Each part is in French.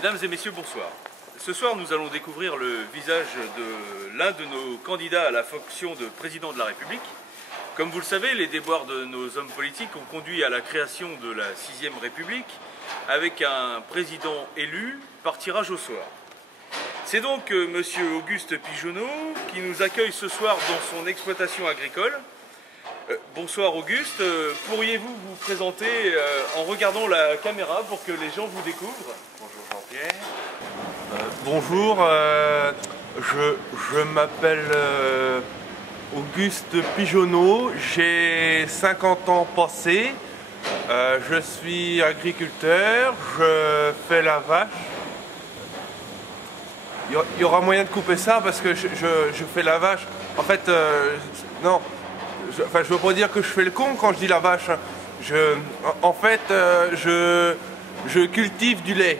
Mesdames et messieurs, bonsoir. Ce soir, nous allons découvrir le visage de l'un de nos candidats à la fonction de président de la République. Comme vous le savez, les déboires de nos hommes politiques ont conduit à la création de la 6e République avec un président élu par tirage au sort. C'est donc monsieur Auguste Pigeonneau qui nous accueille ce soir dans son exploitation agricole. Bonsoir Auguste, pourriez-vous vous présenter en regardant la caméra pour que les gens vous découvrent? Bonjour Jean-Pierre. Bonjour, je m'appelle Auguste Pigeonneau, j'ai 50 ans passés, je suis agriculteur, je fais la vache. Il y aura moyen de couper ça parce que je fais la vache. En fait, non. Enfin, je veux pas dire que je fais le con quand je dis la vache. En fait, je cultive du lait.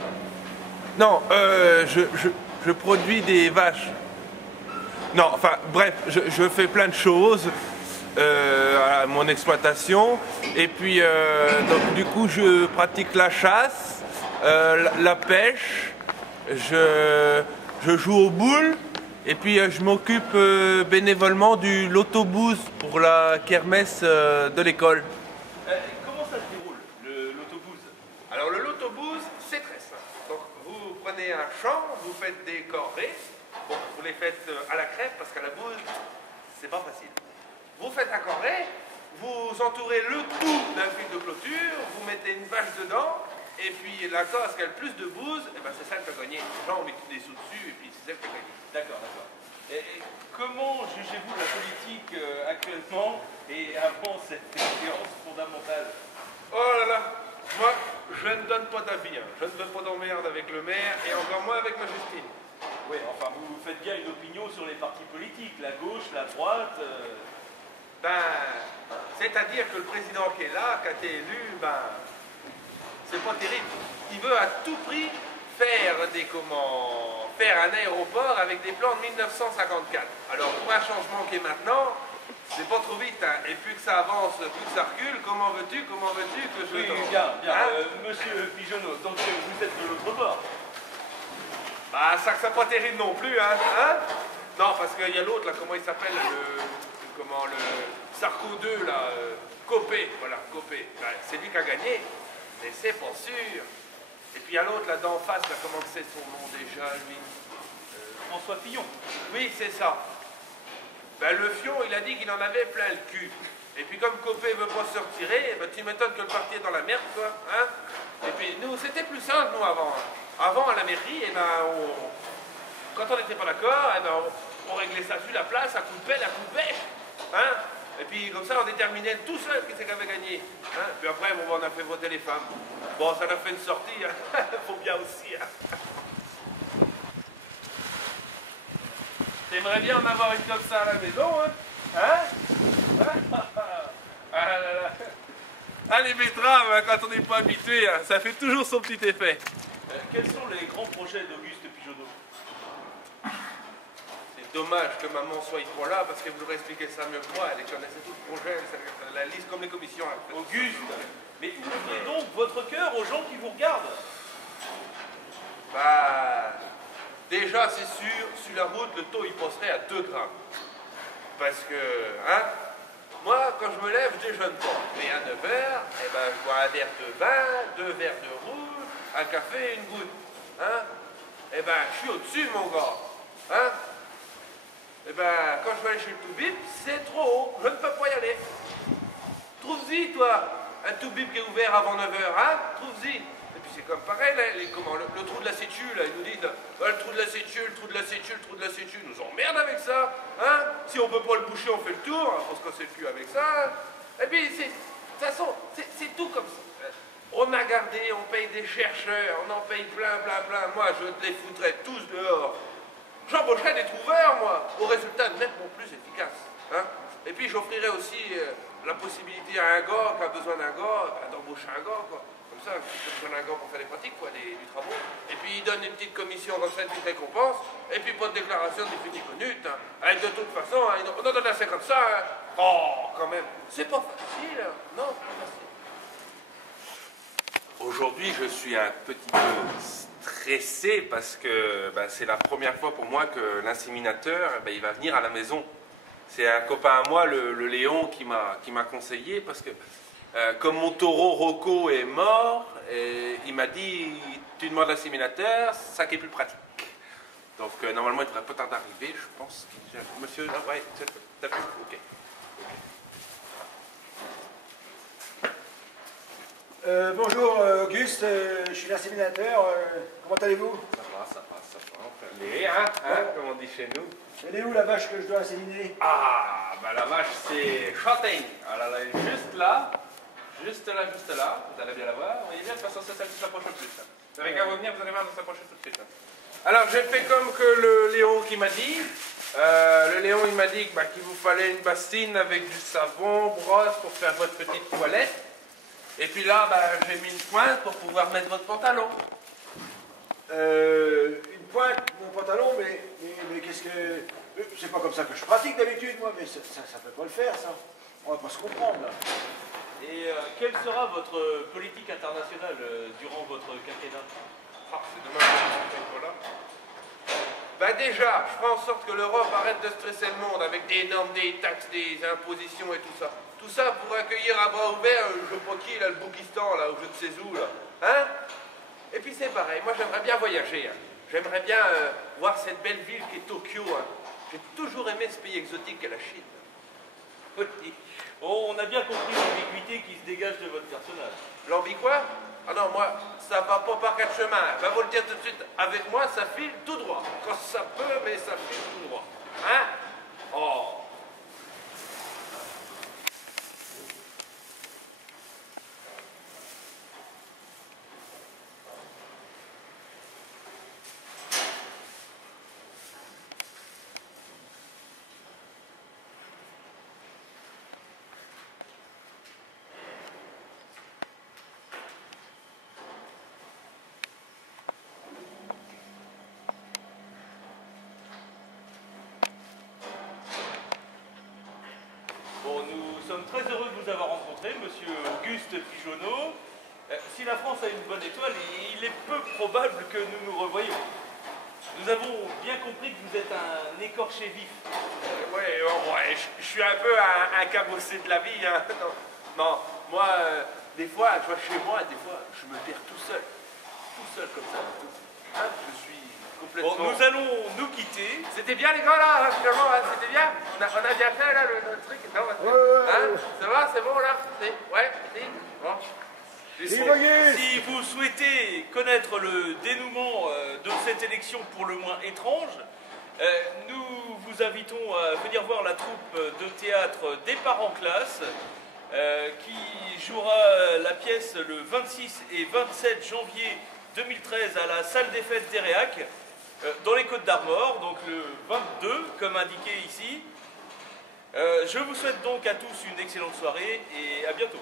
Non, je produis des vaches. Non, enfin, bref, je fais plein de choses à mon exploitation. Et puis, donc, du coup, je pratique la chasse, la pêche, je joue aux boules. Et puis je m'occupe bénévolement du loto-booze pour la kermesse de l'école. Comment ça se déroule, l'autobooze? Alors le loto-booze, c'est très simple. Donc vous prenez un champ, vous faites des corvées. Bon, vous les faites à la crêpe parce qu'à la bouse, c'est pas facile. Vous faites un corvée, vous entourez le tout d'un fil de clôture, vous mettez une vache dedans, et puis la cause qui a le plus de bouse, et ben c'est celle qui a gagné. Les gens ont mis des sous dessus, et puis c'est celle qui a gagné. D'accord, d'accord. Et comment jugez-vous la politique actuellement et avant cette séance fondamentale? Oh là là, moi je ne donne pas d'avis, hein. Je ne donne pas d'emmerde avec le maire et encore moins avec ma Justine. Oui, enfin vous faites bien une opinion sur les partis politiques, la gauche, la droite. Ben, c'est-à-dire que le président qui est là, qui a été élu, ben, c'est pas terrible. Il veut à tout prix faire un aéroport avec des plans de 1954. Alors pour un changement qui est maintenant, c'est pas trop vite, hein. Et plus que ça avance, plus que ça recule, comment veux-tu que je... Oui, bien, bien. Hein, monsieur Pigeonneau, donc vous êtes de l'autre bord. Bah ça c'est pas terrible non plus, hein, non, parce qu'il y a l'autre là, comment il s'appelle, le Sarko 2 là, Copé, voilà, Copé. Ben, c'est lui qui a gagné, mais c'est pas sûr. Et puis il y a l'autre là d'en face, là, comment c'est son nom déjà, lui? François Fillon. Oui, c'est ça. Ben le Fion, il a dit qu'il en avait plein le cul. Et puis comme Copé veut pas se retirer, ben, tu m'étonnes que le parti est dans la merde, quoi, hein. Et puis nous, c'était plus simple, nous, avant. Avant, à la mairie, eh ben, quand on n'était pas d'accord, eh ben, on réglait ça sur la place, à coup de pelle, à coup de bêche, hein. Et puis comme ça, on déterminait tout seul qui c'est qui avait gagné. Hein. Puis après, bon, on a fait voter les femmes. Bon, ça a fait une sortie, hein. Faut bien aussi. Hein. T'aimerais bien en avoir une comme ça à la maison, hein? Hein? Ah là là. Ah, les betteraves, hein, quand on n'est pas habitué, hein, ça fait toujours son petit effet. Quels sont les grands projets d'Auguste Pigeonneau? C'est dommage que maman soit pas là parce qu'elle voudrait expliquer ça mieux que moi. Elle connaissait tout le projet, la liste comme les commissions. Auguste, mais ouvrez donc votre cœur aux gens qui vous regardent. Bah, déjà c'est sûr, sur la route, le taux il passerait à 2 grammes. Parce que, hein, moi quand je me lève, je déjeune pas. Mais à 9 h, eh ben, je bois un verre de vin, 2 verres de rouge, un café et une goutte. Hein? Eh ben, je suis au-dessus, mon gars. Hein? Eh ben, quand je vais aller chez le Toubib, c'est trop haut. Je ne peux pas y aller. Trouve-y, toi, un Toubib qui est ouvert avant 9 h, hein? Trouve-y. Et puis c'est comme pareil, là, le trou de la sécu, là, ils nous disent, le trou de la sécu, le trou de la sécu, le trou de la sécu, ils nous emmerdent avec ça. Hein? Si on peut pas le boucher, on fait le tour, on se casser le cul avec ça. Et puis, de toute façon, c'est tout comme ça. On a gardé, on paye des chercheurs, on en paye plein. Moi, je les foutrais tous dehors. J'embaucherais des trouveurs, moi, au résultat nettement plus efficace. Hein? Et puis, j'offrirais aussi la possibilité à un gars qui a besoin d'un gars, d'embaucher un gars, quoi. Comme ça, qui a besoin d'un gars pour faire des pratiques, quoi, du travaux. Et puis, il donne une petite commission comme ça, une petite récompense, et puis pas de déclaration des petits connuts. Hein. Et de toute façon, on en donne assez comme ça. Hein. Oh, quand même, c'est pas facile. Hein. Non, c'est pas facile. Aujourd'hui, je suis un petit peu stressé parce que c'est la première fois pour moi que l'inséminateur, il va venir à la maison. C'est un copain à moi, le Léon, qui m'a conseillé parce que comme mon taureau Rocco est mort, il m'a dit tu demandes l'inséminateur, ça qui est plus pratique. Donc normalement il devrait pas tarder d'arriver, je pense. Monsieur, ah, ouais, t'as vu? Ok. Bonjour Auguste, je suis l'inséminateur, comment allez-vous? Ça va. On peut aller, hein, comme on dit chez nous. Elle est où la vache que je dois inséminer? Ah, la vache c'est Châtaigne. Alors elle est juste là, vous allez bien la voir. Vous voyez bien, de toute façon c'est celle qui s'approche le plus. Vous avez qu'à revenir, vous allez voir, elle s'approcher tout de suite. Alors j'ai fait comme que le Léon qui m'a dit. Le Léon il m'a dit qu'il vous fallait une bassine avec du savon, brosse pour faire votre petite toilette. Et puis là, j'ai mis une pointe pour pouvoir mettre votre pantalon. Une pointe, mon pantalon, mais qu'est-ce que... C'est pas comme ça que je pratique d'habitude, moi, mais ça peut pas le faire, ça. On va pas se comprendre, là. Et quelle sera votre politique internationale durant votre quinquennat? C'est dommage. Déjà, je ferai en sorte que l'Europe arrête de stresser le monde avec des normes, des taxes, des impositions et tout ça. Tout ça pour accueillir à bras ouverts, je sais pas qui, là, le Boukistan, là, ou je ne sais où, là. Hein? Et puis c'est pareil, moi j'aimerais bien voyager. J'aimerais bien voir cette belle ville qui est Tokyo. J'ai toujours aimé ce pays exotique qu'est la Chine. Oui. Oh, on a bien compris l'ambiguïté qui se dégage de votre personnage. L'ambi quoi? Ah non, moi, ça va pas par quatre chemins. Va vous le dire tout de suite, avec moi, ça file tout droit. Quand ça peut, mais ça file tout droit. Hein? Oh! Bon, nous sommes très heureux de vous avoir rencontré, monsieur Auguste Pigeonneau. Si la France a une bonne étoile, il est peu probable que nous nous revoyions. Nous avons bien compris que vous êtes un écorché vif. Ouais, je suis un peu un cabossé de la vie. Hein. Non, moi, des fois, je vois chez moi, des fois, je me perds tout seul comme ça. Hein, je suis complètement... Bon, nous allons nous quitter. C'était bien les gars là, finalement, hein, c'était bien. On a bien fait là le truc. Non, hein, ça va, c'est bon là? Ouais, si, bon. Si vous souhaitez connaître le dénouement de cette élection pour le moins étrange, nous vous invitons à venir voir la troupe de théâtre Départ en classe qui jouera la pièce le 26 et 27 janvier 2013 à la salle des fêtes d'Héréac dans les Côtes d'Armor, donc le 22 comme indiqué ici. Je vous souhaite donc à tous une excellente soirée et à bientôt.